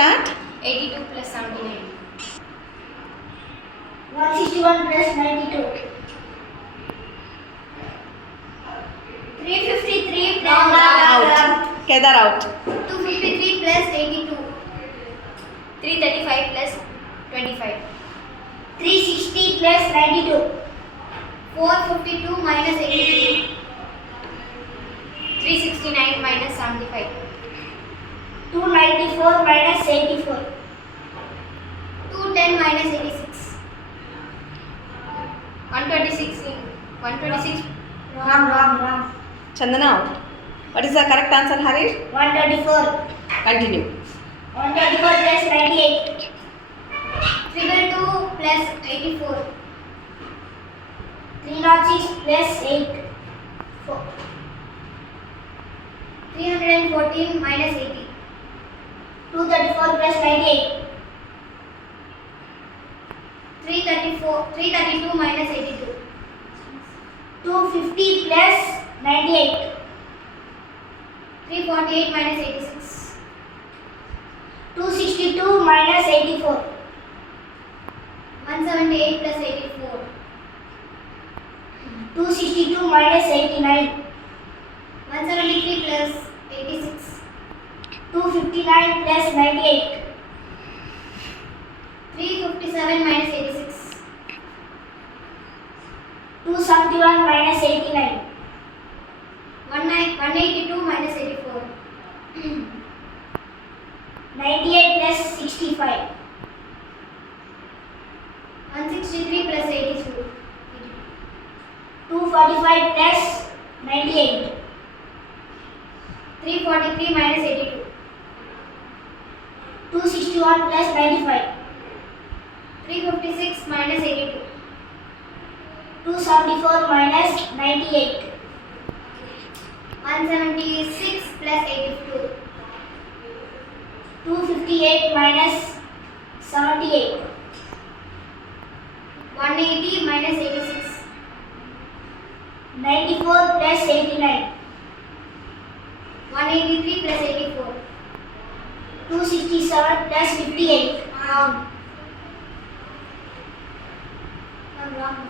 start. 82 plus 79. 161 plus 92. 353 plus Out. Kedar out. 253 plus 82. 335 plus 25. 360 plus 92. 452 minus 83. 369 minus 75. 294 minus 84. 210 minus 86. 126 in 126. Wrong. Chandana out. What is the correct answer, Harish? 124. Continue. 124 plus 98. 322 plus 84. 306 plus 8. 314 minus 80. 234 plus 98. 332 minus 82. 250 plus 98. 348 minus 86. 262 minus 84. 178 plus 84. 262 minus 89. 173 plus 86. 259 plus 98. 357 minus 86. 271 minus 89. 182 minus 84. 98 plus 65. 163 plus 82. 245 plus 98. 343 minus 82. 261 plus 95. 356 minus 82. 274 minus 98. 176 plus 82. 258 minus 78. 180 minus 86. 94 plus 89. 183 plus 84. 267 plus 58. Wrong.